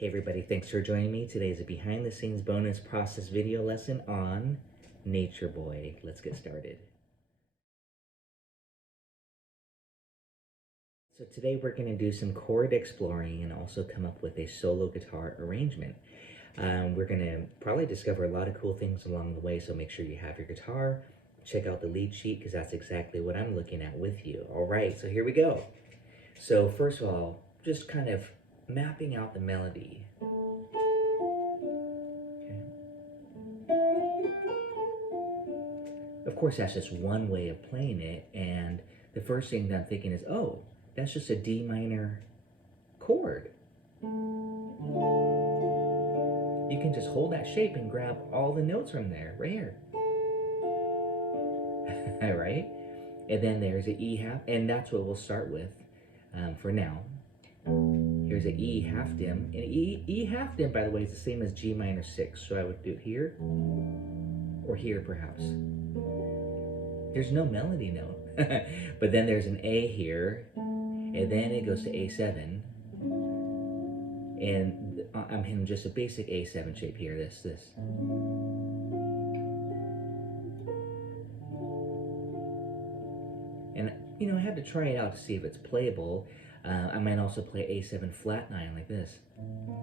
Hey everybody, thanks for joining me. Today is a behind the scenes bonus process video lesson on Nature Boy. Let's get started. So today we're going to do some chord exploring and also come up with a solo guitar arrangement. We're going to probably discover a lot of cool things along the way, so make sure you have your guitar. Check out the lead sheet because that's exactly what I'm looking at with you. All right, so here we go. So first of all, just kind of mapping out the melody. Of course, that's just one way of playing it, and the first thing that I'm thinking is, oh, that's just a D minor chord. You can just hold that shape and grab all the notes from there, right here. Right? And then there's an E half, and that's what we'll start with for now. Here's an E half dim, and E half dim, by the way, is the same as G minor 6, so I would do it here, or here perhaps. There's no melody note. But then there's an A here, and then it goes to A7. And I'm hitting just a basic A7 shape here, this. And, you know, I have to try it out to see if it's playable. I might also play A7 flat 9 like this.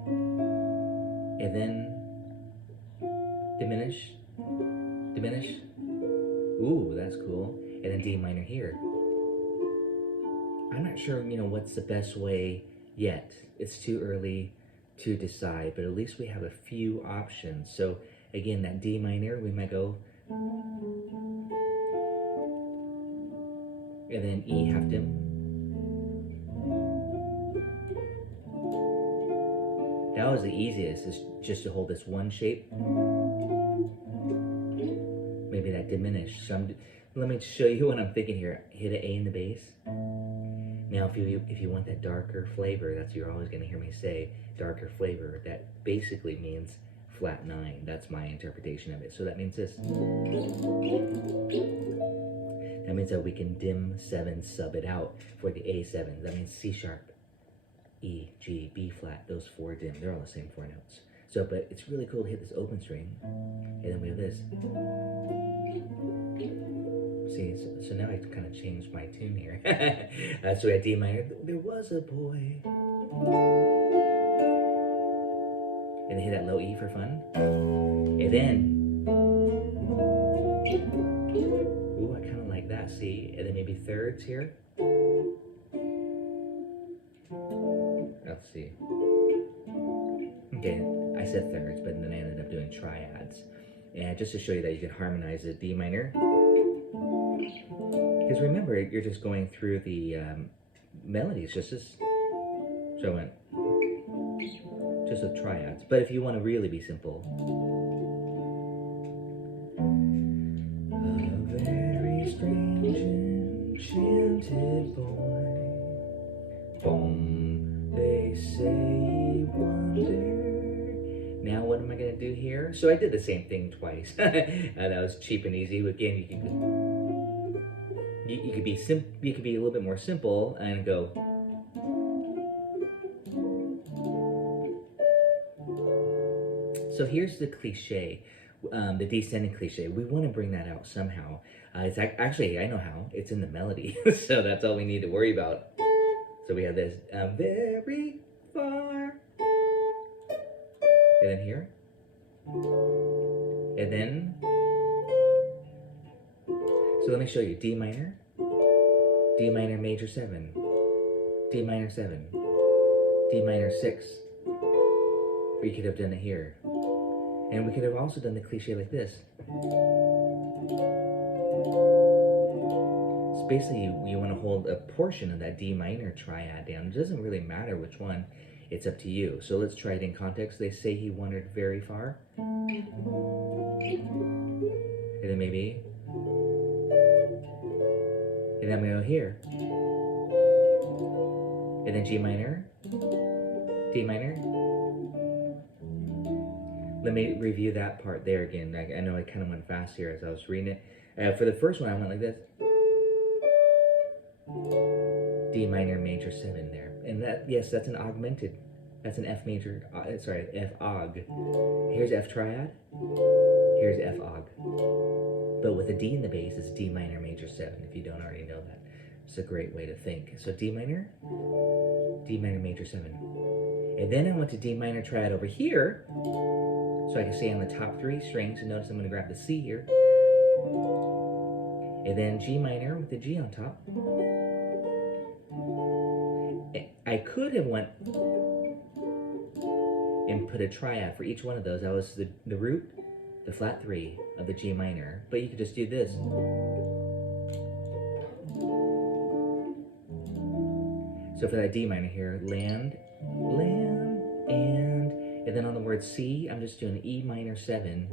And then diminish. Ooh, that's cool. And then D minor here. I'm not sure, you know, what's the best way yet. It's too early to decide, but at least we have a few options. So again, that D minor, we might go, and then E half dim. That was the easiest, is just to hold this one shape. Maybe that diminish. So let me show you what I'm thinking here. Hit an A in the bass. Now, if you want that darker flavor, that's what you're always going to hear me say, darker flavor. That basically means flat 9. That's my interpretation of it. So that means this. That means that we can dim 7 sub it out for the A7. That means C sharp, E, G, B flat. Those 4 dim. They're all the same 4 notes. So, but it's really cool to hit this open string, and then we have this. See, so now I kind of changed my tune here. So we had D minor. There was a boy. And then hit that low E for fun. And then, ooh, I kind of like that. See, and then maybe thirds here. Let's see. Okay, I said thirds, but then I ended up doing triads. And just to show you that you can harmonize the D minor. Because remember, you're just going through the melodies, just as, so I went, just with triads. But if you want to really be simple. A very strange enchanted boy, boom, they say wonder. Now what am I going to do here? So I did the same thing twice. That was cheap and easy. Again, you could be a little bit more simple and go. So here's the cliche, the descending cliche. We want to bring that out somehow. It's actually, I know how. It's in the melody. So that's all we need to worry about. So we have this very far. And then here. And then, so let me show you. D minor major 7, D minor 7, D minor 6. Or you could have done it here. And we could have also done the cliche like this. So basically, you want to hold a portion of that D minor triad down. It doesn't really matter which one. It's up to you. So let's try it in context. They say he wandered very far. And then maybe. And then we go here. And then G minor. D minor. Let me review that part there again. I know I kind of went fast here as I was reading it. For the first one, I went like this. D minor major 7 there. And that, yes, that's an augmented That's an F major, sorry, F og. Here's F triad, here's F og. But with a D in the bass, it's D minor major 7, if you don't already know that. It's a great way to think. So D minor major 7. And then I went to D minor triad over here, so I can stay on the top 3 strings, and notice I'm gonna grab the C here. And then G minor with the G on top. I could have went and put a triad for each one of those. That was the root, the flat 3 of the G minor, but you could just do this. So for that D minor here, land, and then on the word C, I'm just doing E minor 7.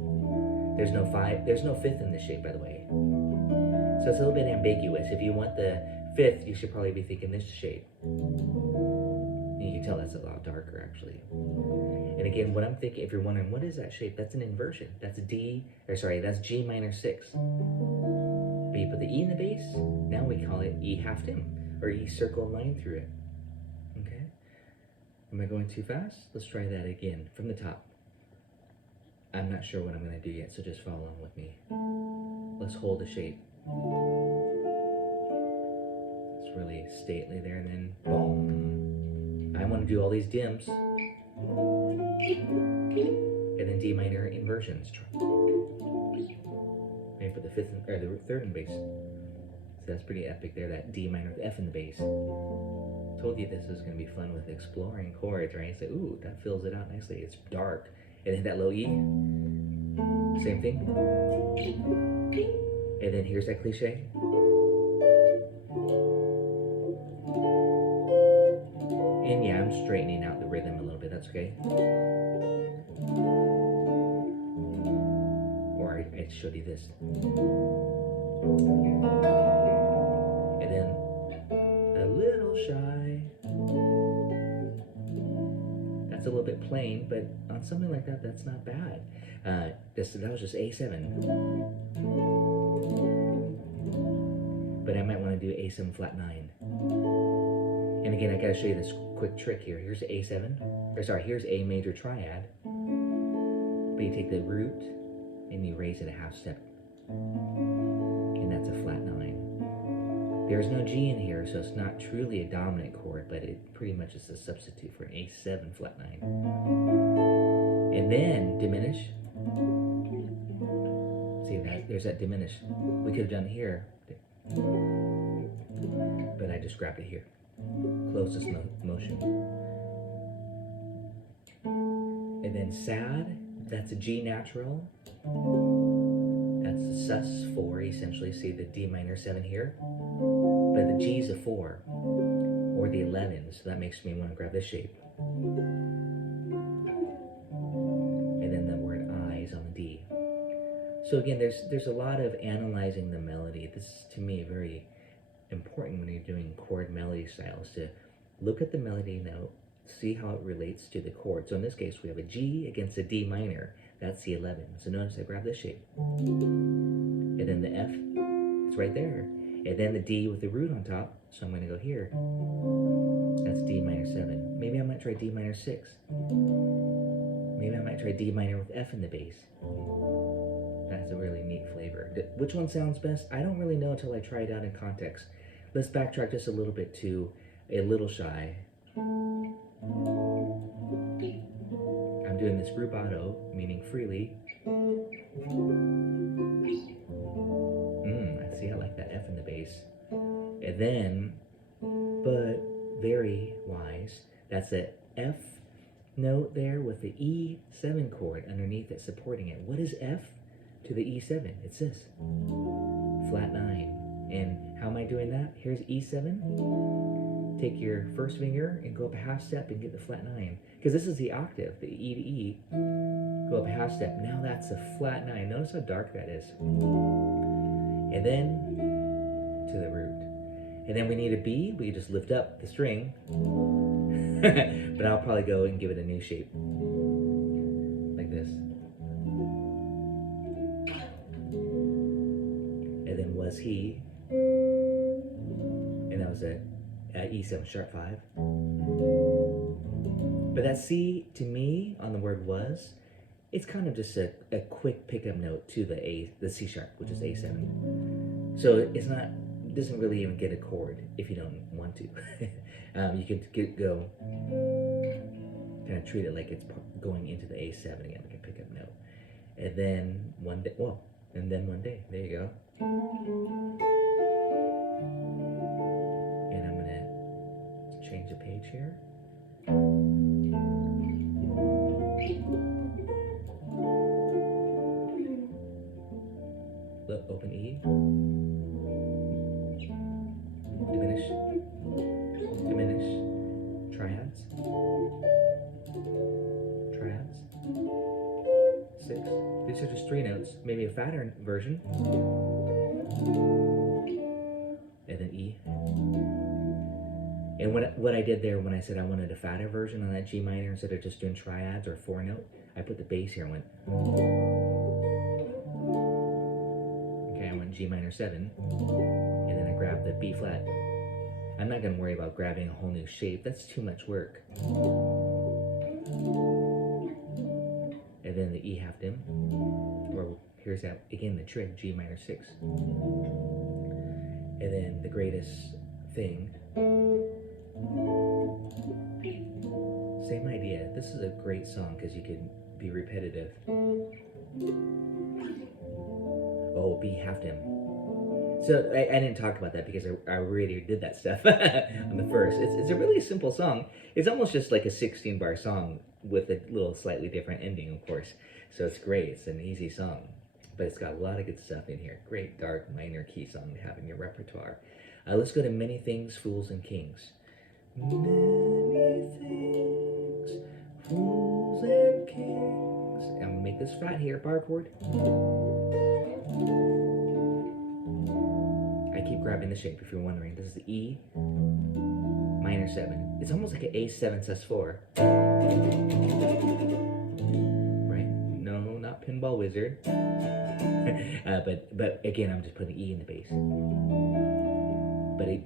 There's no 5, there's no 5th in this shape, by the way. So it's a little bit ambiguous. If you want the 5th, you should probably be thinking this shape. And you can tell that's a lot darker, actually. And again, what I'm thinking, if you're wondering, what is that shape? That's an inversion. That's that's G minor 6. But you put the E in the bass, now we call it E half dim, or E circle line through it. Okay? Am I going too fast? Let's try that again, from the top. I'm not sure what I'm gonna do yet, so just follow along with me. Let's hold the shape. It's really stately there, and then boom. I want to do all these dims, and then D minor inversions. Maybe put the 5th or the 3rd in the bass. So that's pretty epic there. That D minor with F in the bass. Told you this was going to be fun with exploring chords, right? So ooh, that fills it out nicely. It's dark, and then that low E. Same thing. And then here's that cliche. And yeah, I'm straightening out the rhythm a little bit, that's okay. Or I showed you this. And then a little shy. That's a little bit plain, but on something like that, that's not bad. That was just A7. But I might want to do A7 flat 9. And again, I gotta show you this quick trick here. Here's A7, or sorry, here's A major triad. But you take the root and you raise it a half step. And that's a flat 9. There's no G in here, so it's not truly a dominant chord, but it pretty much is a substitute for an A7 flat 9. And then diminish. See that? There's that diminish. We could have done it here, but I just grabbed it here. Closest motion. And then sad, that's a G natural. That's the sus4 essentially. See the D minor 7 here? But the G's a 4, or the 11, so that makes me want to grab this shape. And then the word I is on the D. So again, there's a lot of analyzing the melody. This is, to me, very important when you're doing chord melody styles, to look at the melody note, see how it relates to the chord. So in this case, we have a G against a D minor. That's the 11. So notice I grab this shape. And then the F, it's right there. And then the D with the root on top. So I'm going to go here. That's D minor 7. Maybe I might try D minor 6. Maybe I might try D minor with F in the bass. That's a really neat flavor. Which one sounds best? I don't really know until I try it out in context. Let's backtrack just a little bit to A Little Shy. I'm doing this rubato, meaning freely. See, I like that F in the bass. And then, but very wise, that's a F note there with the E7 chord underneath it supporting it. What is F to the E7? It's this, flat 9. And how am I doing that? Here's E7. Take your first finger and go up a half step and get the flat 9. Because this is the octave, the E to E. Go up a half step. Now that's a flat 9. Notice how dark that is. And then to the root. And then we need a B. We just lift up the string. But I'll probably go and give it a new shape. Like this. And then was he. And that was a E7 sharp 5. But that C, to me, on the word was, it's kind of just a quick pickup note to the C sharp, which is A7. So it's not, it doesn't really even get a chord if you don't want to. You could go, kind of treat it like it's going into the A7 again, like a pickup note. And then one day, well, and then one day, there you go. And I'm gonna change the page here. Look, open E. Diminish. Diminish. Triads. Triads. 6. These are just 3 notes, maybe a fatter version. And then E. And what I did there when I said I wanted a fatter version on that G minor instead of just doing triads or 4 note, I put the bass here and went. Okay, I went G minor 7, and then I grabbed the B flat. I'm not going to worry about grabbing a whole new shape. That's too much work. And then the E half dim, or here's that again, the trick, G minor 6. And then the greatest thing, same idea. This is a great song because you can be repetitive. Oh, B half dim. So I didn't talk about that because I already did that stuff on the first. It's a really simple song. It's almost just like a 16-bar song with a little slightly different ending, of course. So it's great. It's an easy song, but it's got a lot of good stuff in here. Great dark minor key song to have in your repertoire. Let's go to Many Things, Fools and Kings. Many things, fools and kings. I'm gonna make this flat here, bar chord. I keep grabbing the shape if you're wondering. This is the E minor 7. It's almost like an A7 sus4. Right? No, not Pinball Wizard. but again, I'm just putting E in the bass.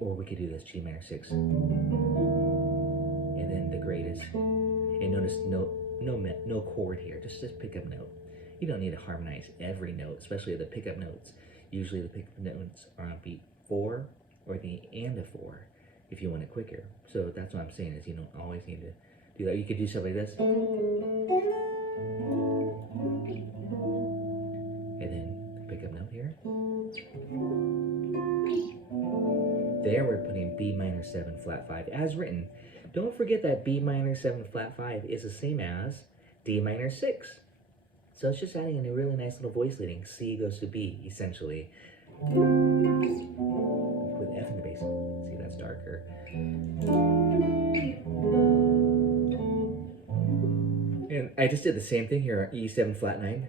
Or we could do this G minor 6. And then the greatest. And notice no chord here, just this pickup note. You don't need to harmonize every note, especially the pickup notes. Usually the pickup notes are on beat 4 or the and a 4 if you want it quicker. So that's what I'm saying is you don't always need to do that. You could do stuff like this. And then the pickup note here. There we're putting B minor 7 flat 5 as written. Don't forget that B minor 7 flat 5 is the same as D minor 6. So it's just adding a really nice little voice leading. C goes to B, essentially. With F in the bass. See, that's darker. And I just did the same thing here. E7 flat 9.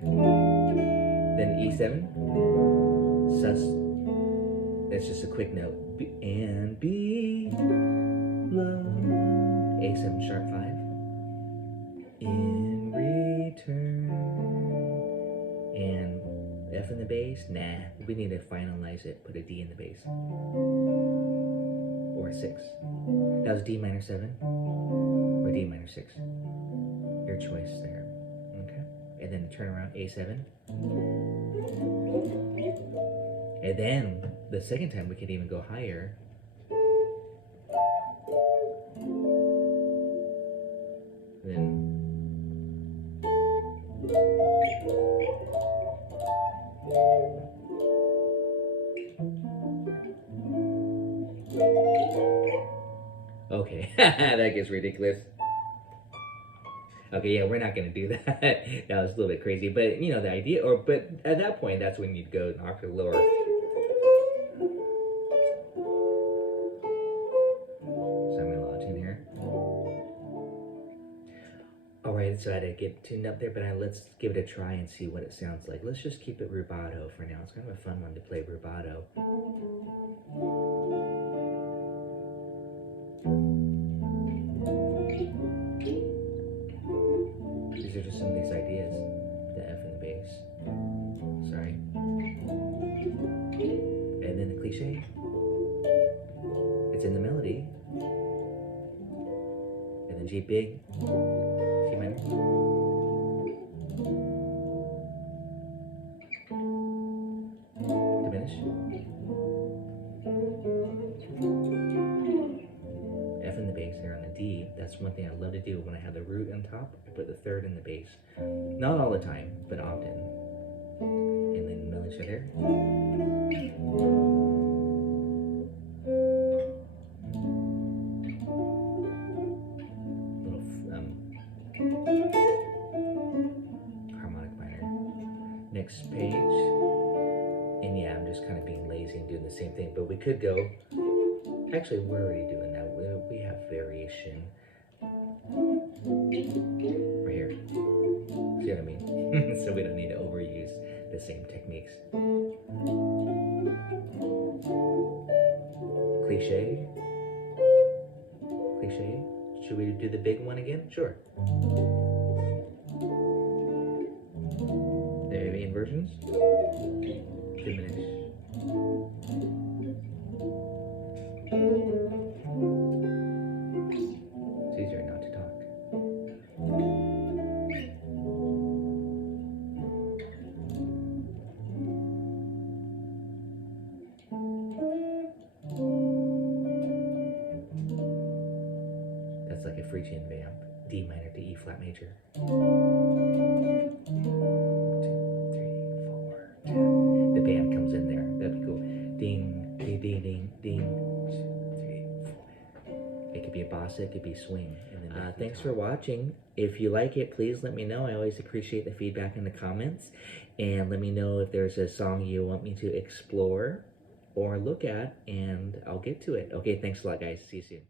Then E7. Sus. That's just a quick note. B and B. Love. A7 sharp 5. In return. And F in the bass? Nah, we need to finalize it. Put a D in the bass. Or a 6. That was D minor 7 or D minor 6. Your choice there. Okay. And then turn around A7. And then the second time we could even go higher. Then okay, that gets ridiculous. Okay, yeah, we're not gonna do that. That was a little bit crazy, but you know the idea. But at that point, that's when you'd go an octave lower. So I'm gonna launch in here. All right, so I had to get tuned up there, but let's give it a try and see what it sounds like. Let's just keep it rubato for now. It's kind of a fun one to play rubato. These are just some of these ideas. The F and the bass. Sorry. And then the cliche. It's in the melody. And then G big. time. Diminish. F in the bass there on the D. That's one thing I love to do when I have the root on top. I put the third in the bass. Not all the time, but often. And then militia there. Little harmonic minor. Next page. And yeah, I'm just kind of being lazy and doing the same thing, but we could go. Actually, we're already doing that. We have variation right here. See what I mean? So we don't need to overuse the same techniques. Cliche. Cliche. Should we do the big one again? Sure. There be inversions. Diminish. It's easier not to talk. That's like a Phrygian vamp. D minor to E flat major. 1, 2, 3, 4, 10. The band comes in there. That'd be cool. Ding, ding, ding, ding, ding. 2, 3, 4. It could be a bossa, it could be swing. And then thanks for watching. If you like it, please let me know. I always appreciate the feedback in the comments. And let me know if there's a song you want me to explore or look at, and I'll get to it. Okay, thanks a lot, guys. See you soon.